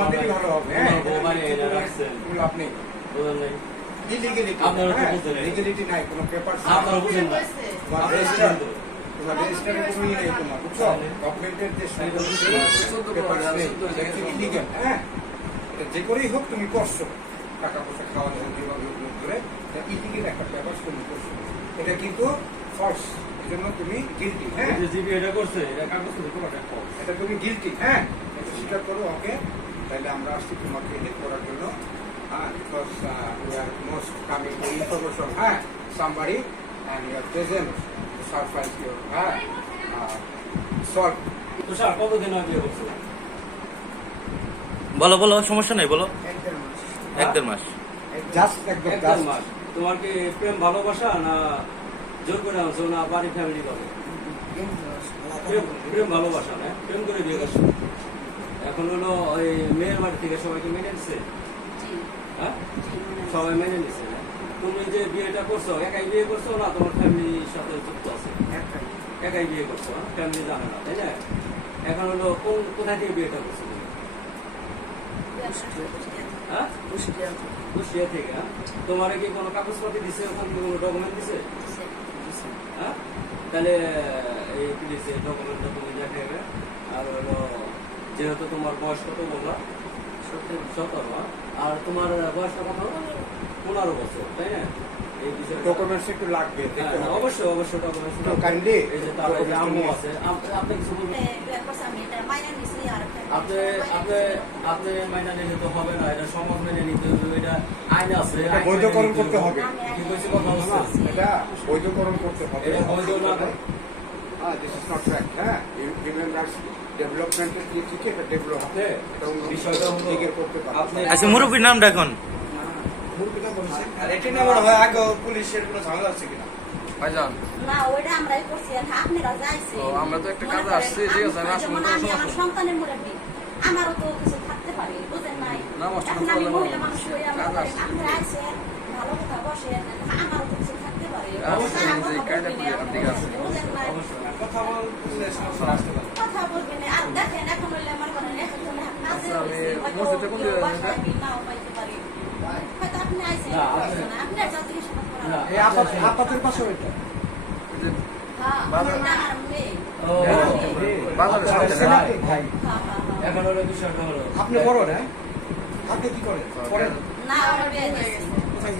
তোমাদেরই ভালো হবে হ্যাঁ? আপনি তো হ্যাঁ। লিগেলিটি নাই কোনো পেপার যে হ্যাঁ। যে করেই হোক তুমি করছ। টাকা পয়সা খাওয়া দাওয়া যেভাবে করে ইলিগেল একটা পেপার তুমি করছ। এটা কিন্তু ফলস তুমি গিলটি হ্যাঁ? যে জিবি এটা করছে, এটা তুমি গিলটি হ্যাঁ? এটা স্বীকার করো ওকে তাহলে আমরা আসছি তোমাকে হেল্প করার জন্য। হ্যাঁ because we are most coming to information হ্যাঁ somebody and you present surprise your হ্যাঁ সলভ তুষার, কতদিন আগে বলো বলো সমস্যা নেই বলো। এক দেড় মাস। জাস্ট এক দেড়। তোমার কি প্রেম ভালোবাসা না জোর করে আনছো না বাড়ি ফ্যামিলি করে প্রেম প্রেম ভালোবাসা না প্রেম করে বিয়ে করছ? এখন হলো ওই মেয়ের বাড়ি থেকে সবাইকে মেনে নিচ্ছে হ্যাঁ? সবাই মেনে নিচ্ছে না? তুমি যে বিয়েটা করছ একাই বিয়ে করছ না তোমার ফ্যামিলির সাথে যুক্ত আছে? একাই। বিয়ে করছ ফ্যামিলি জানে না তাই না? এখন হলো কোন কোথায় থেকে বিয়েটা করছ হ্যাঁ? কুষ্টিয়া থেকে হ্যাঁ? তোমার কি কোনো কাগজপাতি দিছে ওখান থেকে কোনো ডকুমেন্ট দিছে? হ্যাঁ? তাহলে এই এই ডকুমেন্টটা তুমি দেখাবে আর হলো যেহেতু তোমার বয়স কত বললা সতেরো হ্যাঁ? আর তোমার বয়সটা কত পনেরো বছর তাই না? এই বিষয়টা ডকুমেন্টস একটু লাগবে দেখতে হবে। অবশ্যই অবশ্যই ডকুমেন্টস তো এই যে তার এই যে documents আম্মু আছে আপনি কিছু বলবেন? আপনি আপনি আপনি মাইনা নিলে তো হবে না এটা সমাজ মেনে নিতে হবে এটা আইন আছে বৈধকরণ করতে হবে। কি কইছি কথা না, এটা বৈধকরণ করতে হবে। বৈধ না করে- দিস ইজ নট রাইট হ্যাঁ হিউম্যান রাইটস ডেভেলপমেন্টের দিক থেকে এটা ডেভেলপ আপনি বিষয়টা হলো লিগের করতে পারবে আপনি আচ্ছা মুরব্বীর নামটা এখন? আর এটা মনে হয় আগে পুলিশের কোনো ঝামেলা আছে কিনা? ভাইজান। না ওইটা আমরাই করছি আর আপনারা যাইছে তো আমরা তো একটা কাজে আসছি, ঠিক আছে, সমস্যা আমার সন্তানের মুরব্বী আমারও তো কিছু থাকতে পারে বুঝেন নাই? না, আমার এখন সমস্যা না। মহিলা মানুষ আমার কাজ আসছে। আপনারা আইছেন ভালো কথা বসেন আমারও তো কিছু থাকতে পারে। অবশ্যই, যে কায়দা করে আপনি কাজ বুঝেন নাই? কথা বলতে সমস্যা আসতে পারে কথা বলবেন না। আর দেখেন এখন হইলে আমার মনে হয় এখন হলে কাজে আচ্ছা, মসজিদে কোন নাও পাইতে পারি। হয়তো আপনি আইছেন না, আপনি- না, না, এই আপাত আপাতের পাশে ওইটা। হ্যাঁ বাজার- সামনে না? ভাই হ্যাঁ হ্যাঁ হ্যাঁ এখন হলো বিষয়টা হলো আপনি বড় না? আপনি কি করেন? করেন না আমার বিয়ে কোথায়।